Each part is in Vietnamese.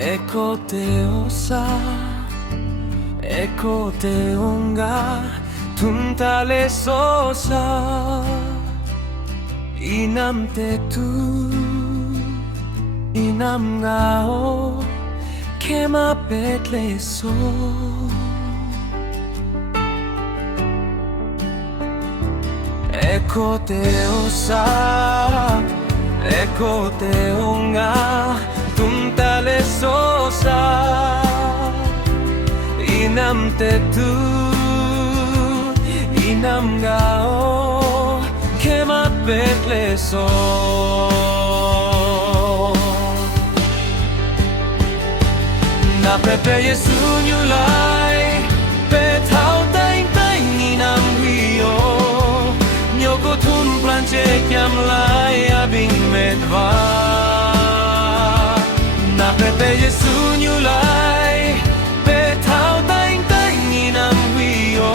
Eko te osa, eko te unga, tuntale sosa, inam te tu, inam ngao, kema petle so. Eko te osa, eko te unga, tuntale sosa, inam te tu, inam ngao, kema petle so. Na pepe Yesu nyulai, pe thao tain tain ninam hiyo, nyoko thun planche kyam lai abing medva. Na pepe Yesu nyulai, pe thao tain tain ninam hiyo,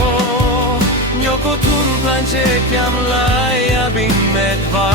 nyoko thun planche kyam lai abing medva.